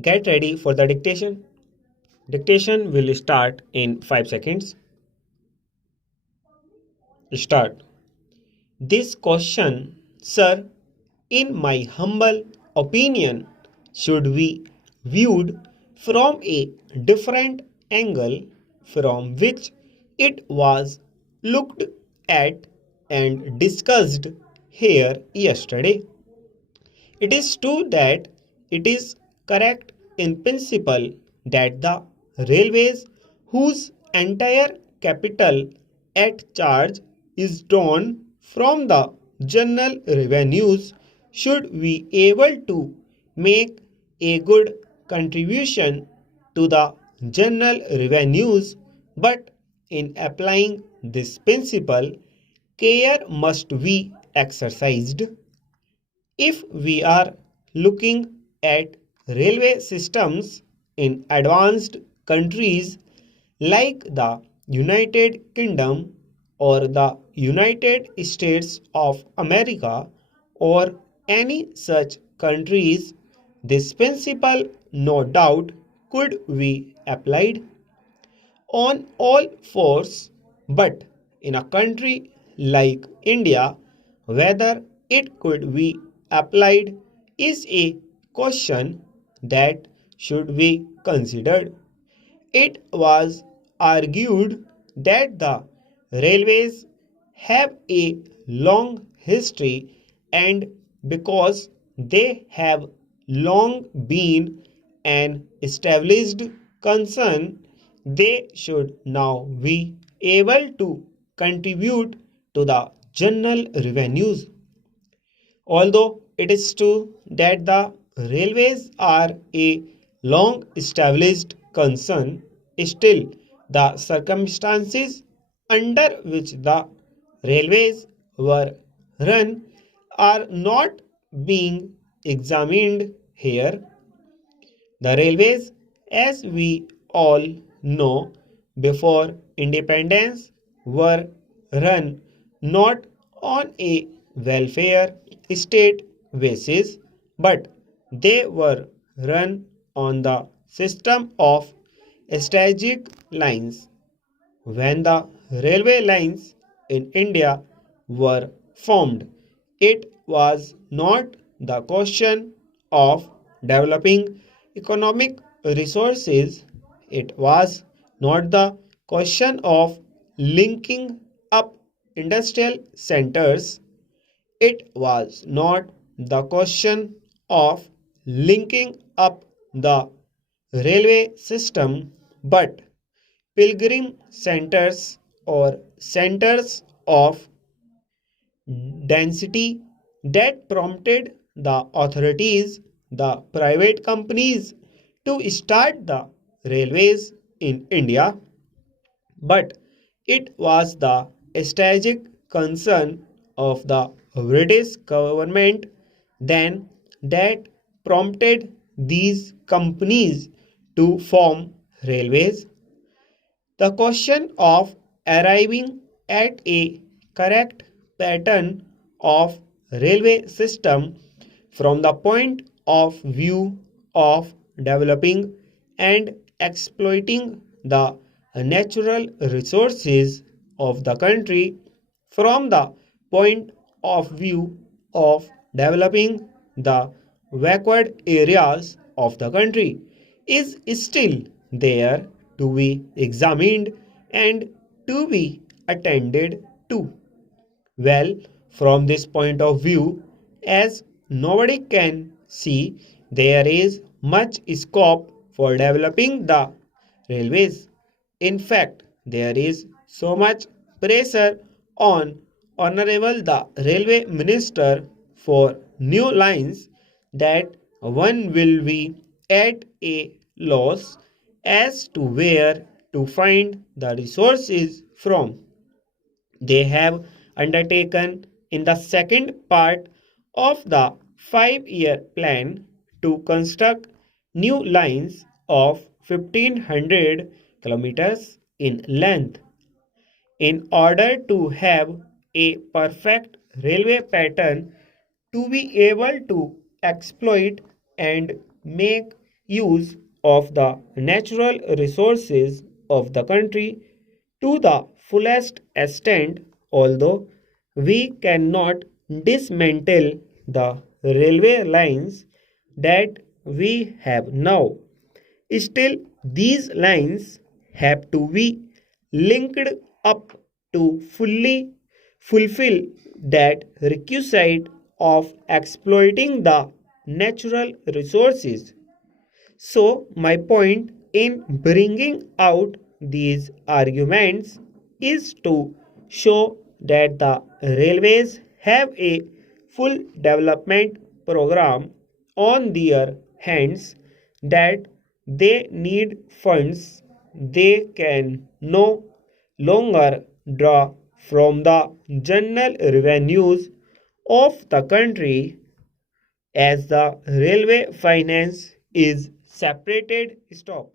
Get ready for the dictation. Dictation will start in 5 seconds. Start. This question, sir, in my humble opinion, should be viewed from a different angle from which it was looked at and discussed here yesterday. It is true that it is correct in principle that the railways, whose entire capital at charge is drawn from the general revenues, should be able to make a good contribution to the general revenues, but in applying this principle, care must be exercised. If we are looking at railway systems in advanced countries like the United Kingdom or the United States of America or any such countries, this principle no doubt could be applied on all fours, but in a country like India, whether it could be applied is a question that should be considered. It was argued that the railways have a long history, and because they have long been an established concern, they should now be able to contribute to the general revenues. Although it is true that the railways are a long established concern, still the circumstances under which the railways were run are not being examined here. The railways, as we all know, before independence were run not on a welfare state basis, but they were run on the system of strategic lines. When the railway lines in India were formed, it was not the question of developing economic resources, it was not the question of linking up industrial centers, it was not the question of linking up the railway system, but pilgrim centers or centers of density that prompted the authorities, the private companies, to start the railways in India. But it was the strategic concern of the British government then that prompted these companies to form railways. The question of arriving at a correct pattern of railway system from the point of view of developing and exploiting the natural resources of the country from the point of view of developing the backward areas of the country is still there to be examined and to be attended to. Well, from this point of view, as nobody can see, there is much scope for developing the railways. In fact, there is so much pressure on Honorable the Railway Minister for new lines that one will be at a loss as to where to find the resources from. They have undertaken in the second part of the 5-year plan to construct new lines of 1500 kilometers in length. In order to have a perfect railway pattern to be able to exploit and make use of the natural resources of the country to the fullest extent, although we cannot dismantle the railway lines that we have now. Still, these lines have to be linked up to fully fulfill that requisite of exploiting the natural resources. So, my point in bringing out these arguments is to show that the railways have a full development program on their hands, that they need funds they can no longer draw from the general revenues of the country, as the railway finance is separated. Stop.